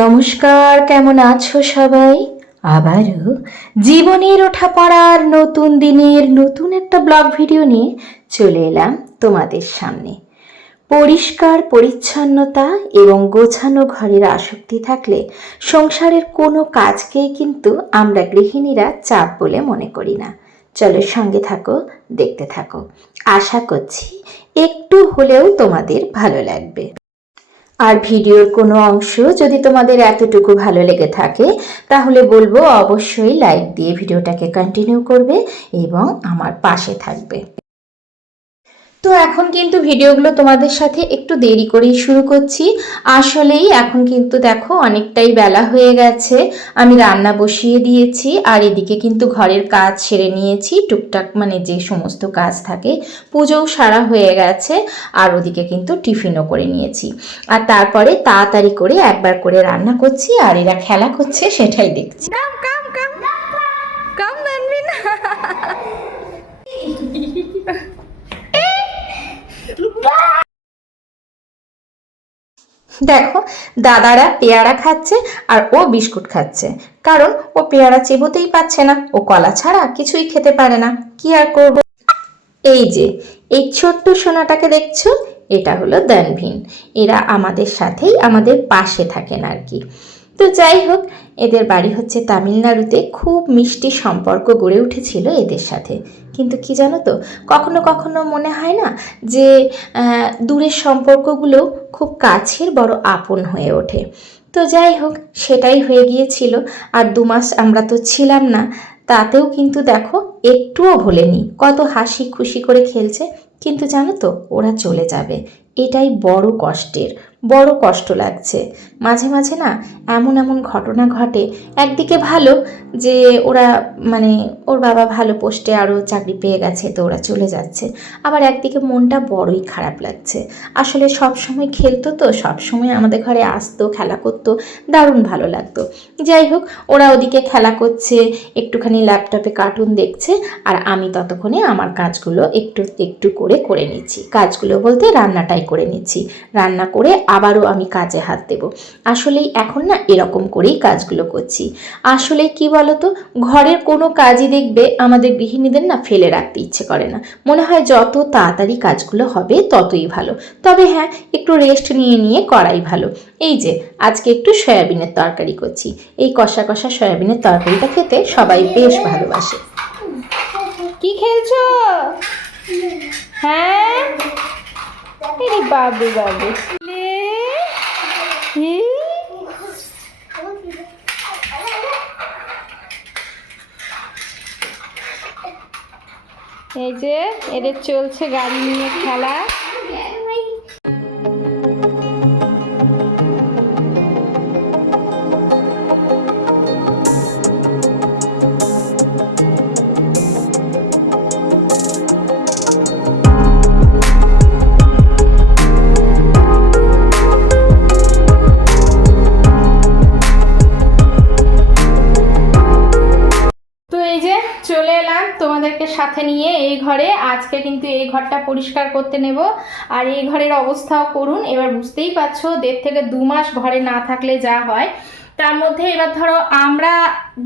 নমস্কার, কেমন আছো সবাই? আবারও জীবনের ওঠা পড়ার নতুন দিনের নতুন একটা ব্লগ ভিডিও নিয়ে চলে এলাম তোমাদের সামনে। পরিষ্কার, পরিচ্ছন্নতা এবং গোছানো ঘরের আসক্তি থাকলে সংসারের কোনো কাজকেই কিন্তু আমরা গৃহিণীরা চাপ বলে মনে করি না। চলো সঙ্গে থাকো, দেখতে থাকো। আশা করছি একটু হলেও তোমাদের ভালো লাগবে। আর ভিডিওর কোনো অংশ যদি তোমাদের এতটুকু ভালো লেগে থাকে, তাহলে বলব অবশ্যই লাইক দিয়ে ভিডিওটাকে কন্টিনিউ করবে এবং আমার পাশে থাকবে। তো এখন কিন্তু ভিডিওগুলো তোমাদের সাথে একটু দেরি করেই শুরু করছি। আসলেই এখন কিন্তু দেখো অনেকটাই বেলা হয়ে গেছে। আমি রান্না বসিয়ে দিয়েছি আর এদিকে কিন্তু ঘরের কাজ সেরে নিয়েছি। টুকটাক মানে যে সমস্ত কাজ থাকে, পুজোও সারা হয়ে গেছে আর ওদিকে কিন্তু টিফিনও করে নিয়েছি। আর তারপরে তাড়াতাড়ি করে একবার করে রান্না করছি আর এরা খেলা করছে সেটাই দেখছি। দেখো, দাদারা পেয়ারা খাচ্ছে আর ও বিস্কুট খাচ্ছে। কারণ ও পেয়ারা চিবোতেই পাচ্ছে না। ও কলা ছাড়া কিছুই খেতে পারে না। কি আর করব? এই যে, এই ছোট্ট সোনাটাকে দেখছ? এটা হলো দানভিন। এরা আমাদের সাথেই আমাদের পাশে থাকেন আর কি। তো যাই হোক, এদের বাড়ি হচ্ছে তামিলনাড়ুতে। খুব মিষ্টি সম্পর্ক গড়ে উঠেছিল এদের সাথে। কিন্তু কি জানো তো, কখনো কখনো মনে হয় না যে দূরের সম্পর্কগুলো খুব কাছের বড় আপন হয়ে ওঠে। তো যাই হোক, সেটাই হয়ে গিয়েছিল। আর দু মাস আমরা তো ছিলাম না। তাতেও কিন্তু দেখো, একটুও ভোলেনি। কত হাসি খুশি করে খেলছে। কিন্তু জানো তো, ওরা চলে যাবে। এটাই বড় কষ্টের। বড় কষ্ট লাগছে। মাঝে মাঝে না এমন এমন ঘটনা ঘটে, একদিকে ভালো যে ওরা মানে ওর বাবা ভালো পোস্টে আরও চাকরি পেয়ে গেছে তো ওরা চলে যাচ্ছে, আবার একদিকে মনটা বড়ই খারাপ লাগছে। আসলে সব সময় খেলতো তো, সব সময় আমাদের ঘরে আসতো, খেলা করতো, দারুণ ভালো লাগতো। যাই হোক, ওরা ওদিকে খেলা করছে, একটুখানি ল্যাপটপে কার্টুন দেখছে, আর আমি ততক্ষণে আমার কাজগুলো একটু একটু করে করে নিচ্ছি। কাজগুলো বলতে রান্নাটাই করে নিচ্ছি। রান্না করে আবারও আমি কাজে হাত দেব। আসলেই এখন না এরকম করেই কাজগুলো করছি। আসলে কি বলতো, ঘরের কোনো কাজই দেখবে আমাদের গৃহিণীদের না ফেলে রাখতে ইচ্ছে করে না। মনে হয় যত তাড়াতাড়ি কাজগুলো হবে ততই ভালো। তবে হ্যাঁ একটু রেস্ট নিয়ে নিয়ে করাই ভালো। এই যে, আজকে একটু সয়াবিনের তরকারি করছি। এই কষা কষা সয়াবিনের তরকারিটা খেতে সবাই বেশ ভালোবাসে। কি খেলছো? হ্যাঁ? বাবু বাবু এই যে এদের চলছে গাড়ি নিয়ে খেলা। চলে এলাম তোমাদেরকে সাথে নিয়ে এই ঘরে। আজকে কিন্তু এই ঘরটা পরিষ্কার করতে নেব। আর এই ঘরের অবস্থাও করুন। এবার বুঝতেই পারছ, দেড় থেকে দু মাস ঘরে না থাকলে যা হয়। তার মধ্যে এবার ধরো আমরা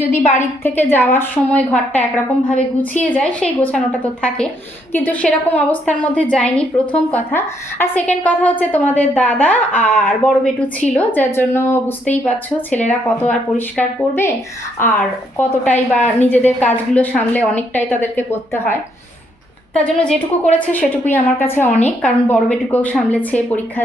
যদি বাড়ির থেকে যাওয়ার সময় ঘরটা একরকমভাবে গুছিয়ে যায় সেই গোছানোটা তো থাকে। কিন্তু সেরকম অবস্থার মধ্যে যায়নি প্রথম কথা। আর সেকেন্ড কথা হচ্ছে তোমাদের দাদা আর বড় বেটু ছিল, যার জন্য বুঝতেই পারছ ছেলেরা কত আর পরিষ্কার করবে, আর কতটাই বা নিজেদের কাজগুলো সামলে অনেকটাই তাদেরকে করতে হয়। তার জন্য যেটুকু করেছে সেটুকুই আমার কাছে অনেক, কারণ বড় বেটুকেও সামলেছে, পরীক্ষা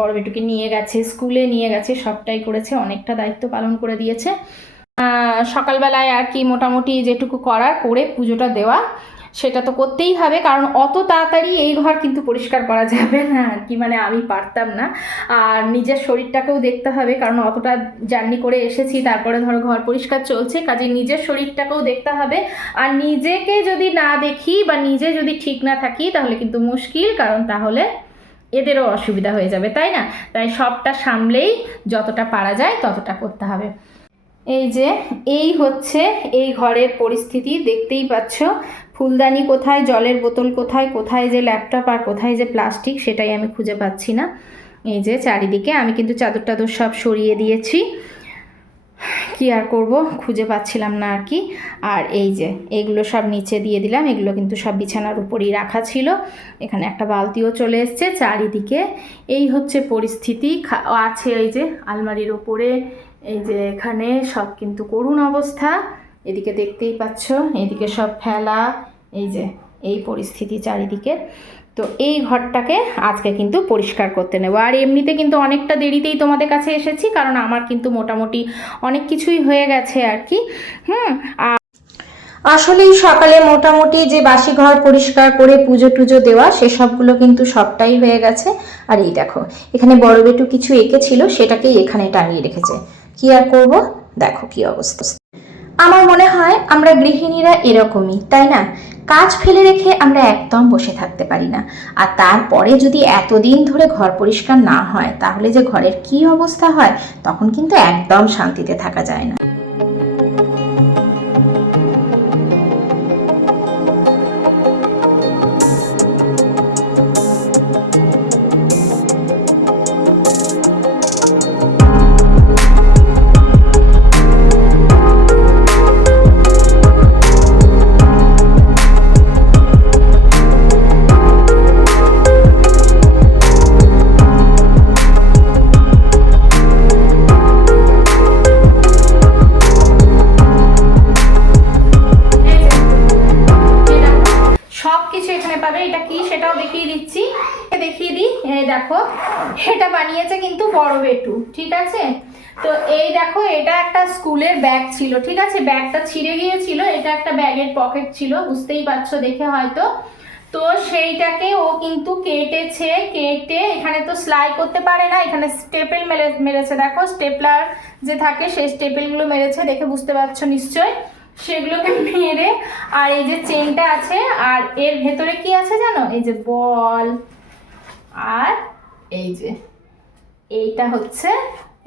বড় বেটুকে নিয়ে গেছে, স্কুলে নিয়ে গেছে, সবটাই করেছে, অনেকটা দায়িত্ব পালন করে দিয়েছে। সকালবেলায় আর কি মোটামুটি যেটুকু করার, করে পুজোটা দেওয়া। সেটা তো করতেই হবে, কারণ অত তাড়াতাড়ি এই ঘর কিন্তু পরিষ্কার করা যাবে না আর কি মানে আমি পারতাম না। আর নিজের শরীরটাকেও দেখতে হবে, কারণ অতটা জার্নি করে এসেছি, তারপরে ধরো ঘর পরিষ্কার চলছে, কাজে নিজের শরীরটাকেও দেখতে হবে। আর নিজেকে যদি না দেখি বা নিজে যদি ঠিক না থাকি, তাহলে কিন্তু মুশকিল, কারণ তাহলে এদেরও অসুবিধা হয়ে যাবে, তাই না? তাই সবটা সামলেই যতটা পারা যায় ততটা করতে হবে। এই যে, এই হচ্ছে এই ঘরের পরিস্থিতি, দেখতেই পাচ্ছ। ফুলদানি কোথায়, জলের বোতল কোথায় কোথায় যে ল্যাপটপ আর কোথায় যে প্লাস্টিক, সেটাই আমি খুঁজে পাচ্ছি না। এই যে, চারিদিকে আমি কিন্তু চাদর টাদর সব সরিয়ে দিয়েছি। কি আর করব, খুঁজে পাচ্ছিলাম না আর কি। আর এই যে, এগুলো সব নিচে দিয়ে দিলাম, এগুলো কিন্তু সব বিছানার উপরেই রাখা ছিল। এখানে একটা বালতিও চলে এসছে চারিদিকে। এই হচ্ছে পরিস্থিতি আছে এই যে, আলমারির ওপরে। এই যে এখানে সব কিন্তু করুণ অবস্থা। এদিকে দেখতেই পাচ্ছ, এদিকে সব ফেলা, এই যে এই পরিস্থিতি চারিদিকে। তো এই ঘরটাকে আজকে কিন্তু পরিষ্কার করতে নেব। আর এমনিতে কিন্তু অনেকটা দেরিতেই তোমাদের কাছে এসেছি, কারণ আমার কিন্তু মোটামুটি অনেক কিছুই হয়ে গেছে আর কি। হুম আর আসলেই সকালে মোটামুটি যে বাসি ঘর পরিষ্কার করে পুজো টুজো দেওয়া সেসবগুলো কিন্তু সবটাই হয়ে গেছে। আর এই দেখো, এখানে বড় বেটু কিছু এঁকেছিল, সেটাকেই এখানে টাঙিয়ে রেখেছে। কি আর করব? দেখো কি অবস্থা। আমার মনে হয় আমরা গৃহিণীরা এরকমই, তাই না? কাজ ফেলে রেখে আমরা একদম বসে থাকতে পারি না। আর তারপরে যদি এতদিন ধরে ঘর পরিষ্কার না হয়, তাহলে যে ঘরের কি অবস্থা হয়, তখন কিন্তু একদম শান্তিতে থাকা যায় না। কিছু এখানে পাবে, এটা কি সেটাও দেখিয়ে দিচ্ছি। দেখিয়ে দিই দেখো, এটা বানিয়েছে কিন্তু বড় বেটু, ঠিক আছে? তো এই দেখো, এটা একটা স্কুলের ব্যাগ ছিল, ঠিক আছে? ব্যাগটা ছিঁড়ে গিয়েছিল, এটা একটা ব্যাগের পকেট ছিল, বুঝতেই পারছ দেখে হয়তো। তো সেইটাকে ও কিন্তু কেটেছে, কেটে এখানে তো সেলাই করতে পারে না, এখানে স্টেপেল মেরে মেরেছে। দেখো, স্টেপলার যে থাকে, সেই স্টেপেলগুলো মেরেছে, দেখে বুঝতে পারছ নিশ্চয় সেগুলোকে মেরে আর এই যে চেনটা আছে, আর এর ভেতরে কি আছে জানো? এই যে বল। আর এই যে, এইটা হচ্ছে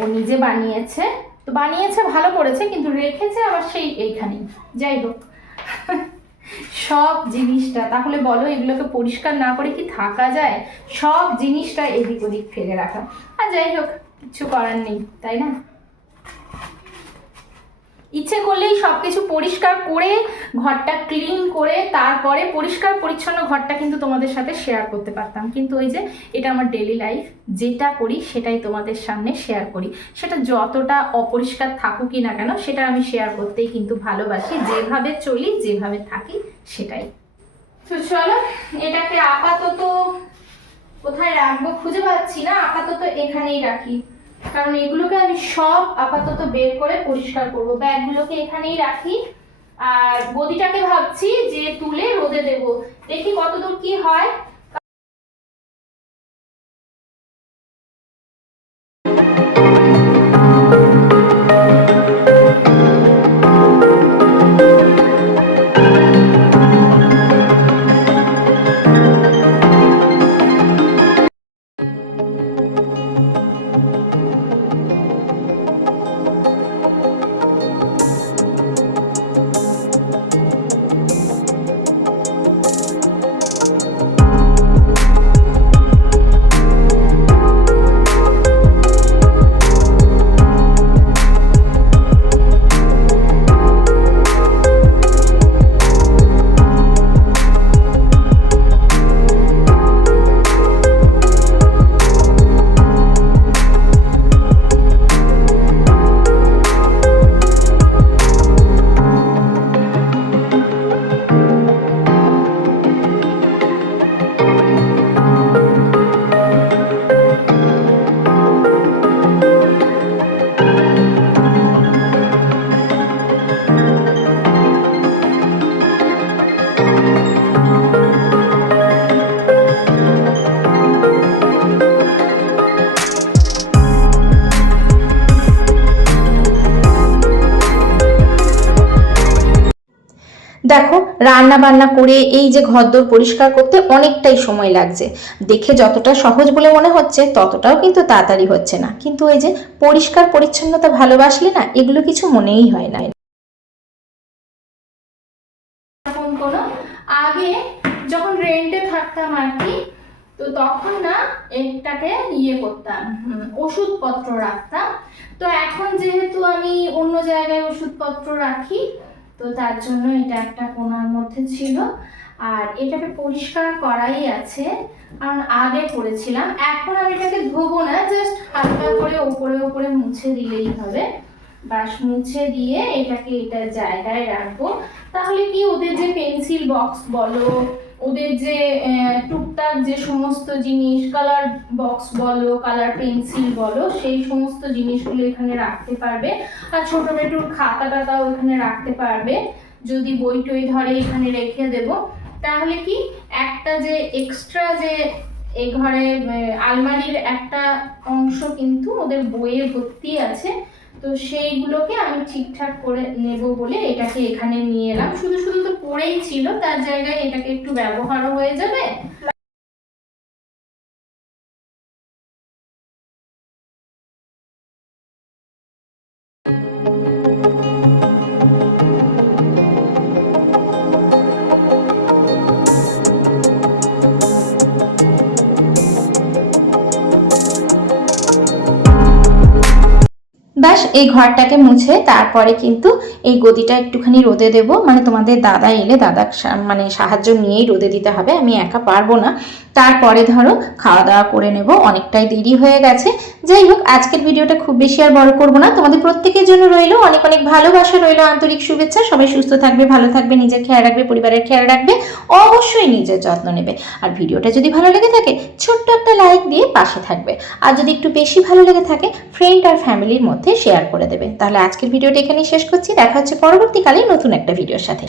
ও নিজে বানিয়েছে। তো বানিয়েছে, ভালো করেছে, কিন্তু রেখেছে আবার সেই এইখানেই। যাই হোক। সব জিনিসটা, তাহলে বলো এগুলোকে পরিষ্কার না করে কি থাকা যায়? সব জিনিসটা এদিক ওদিক ফেলে রাখা। আর যাই হোক, কিছু করার নেই, তাই না? ইচ্ছে করলেই সব কিছু পরিষ্কার করে, ঘরটা ক্লিন করে, তারপরে পরিষ্কার পরিচ্ছন্ন ঘরটা কিন্তু তোমাদের সাথে শেয়ার করতে পারতাম। কিন্তু ওই যে, এটা আমার ডেলি লাইফ যেটা করি সেটাই তোমাদের সামনে শেয়ার করি। সেটা যতটা অপরিষ্কার থাকুকই না কেন, সেটা আমি শেয়ার করতেই কিন্তু ভালোবাসি। যেভাবে চলি, যেভাবে থাকি, সেটাই। তো চলো, এটাকে আপাতত কোথায় রাখব খুঁজে পাচ্ছি না, আপাতত এখানেই রাখি। কারণ এগুলোকে আমি সব আপাতত বের করে পরিষ্কার করব। ব্যাগগুলোকে এখানেই রাখি। আর গদিটাকে ভাবছি যে তুলে রোদে দেব। দেখি কতদূর কি হয়। দেখো রান্না বান্না করে এই যে ঘরদোর পরিষ্কার করতে অনেকটাই সময় লাগছে। দেখে যতটা সহজ বলে মনে হচ্ছে, ততটাও কিন্তু তাড়াতাড়ি হচ্ছে না। কিন্তু ওই যে পরিষ্কার পরিচ্ছন্নতা ভালোবাসলে না, এগুলো কিছু মনেই হয় না। আগে যখন রেন্টে থাকতাম আর কি, তো তখন না এটাকে ইয়ে করতাম ওষুধপত্র রাখতাম। তো এখন যেহেতু আমি অন্য জায়গায় ওষুধপত্র রাখি তো তার জন্য এটা একটা কোনার মধ্যে ছিল। আর এটাকে পরিষ্কার করাই আছে। কারণ আগে করেছিলাম, এখন আমি এটাকে ধোবো না জাস্ট হালকা করে ওপরে ওপরে মুছে দিলেই হবে। ব্রাশ মুছে দিয়ে এটাকে এটা জায়গায় রাখব। তাহলে কি ওদের যে পেন্সিল বক্স বলো ওদের যে টুকটাক যে সমস্ত জিনিস কালার বক্স বলো কালার পেন্সিল বলো, সেই সমস্ত জিনিসগুলো এখানে রাখতে পারবে। আর ছোটো মেটুর খাতা টাতাও এখানে রাখতে পারবে। যদি বই টই ধরে এখানে রেখে দেব, তাহলে কি একটা যে এক্সট্রা যে এই ঘরে আলমারির একটা অংশ কিন্তু ওদের বইয়ে ভর্তি আছে। তো সেইগুলোকে আমি ঠিকঠাক করে নেব বলে এটাকে এখানে নিয়ে এলাম। শুধু শুধু তো পড়েই ছিল, তার জায়গায় এটাকে একটু ব্যবহারও হয়ে যাবে। ব্যাস এই ঘরটাকে মুছে তারপরে কিন্তু এই গদিটা একটুখানি রোদে দেব। মানে তোমাদের দাদা এলে দাদা মানে সাহায্য নিয়েই রোদে দিতে হবে। আমি একা পারব না। তারপরে ধরো খাওয়া দাওয়া করে নেব, অনেকটাই দেরি হয়ে গেছে। যাই হোক, আজকের ভিডিওটা খুব বেশি আর বড় করব না। তোমাদের প্রত্যেকের জন্য রইল অনেক অনেক ভালোবাসা, রইল আন্তরিক শুভেচ্ছা। সবাই সুস্থ থাকবে, ভালো থাকবে, নিজের খেয়াল রাখবে, পরিবারের খেয়াল রাখবে। অবশ্যই নিজের যত্ন নেবে। আর ভিডিওটা যদি ভালো লেগে থাকে, ছোট্ট একটা লাইক দিয়ে পাশে থাকবে। আর যদি একটু বেশি ভালো লেগে থাকে ফ্রেন্ড আর ফ্যামিলির মধ্যে শেয়ার করে দেবে। তাহলে আজকের ভিডিওটা এখানেই শেষ করছি। দেখা হচ্ছে পরবর্তীকালে নতুন একটা ভিডিওর সাথে।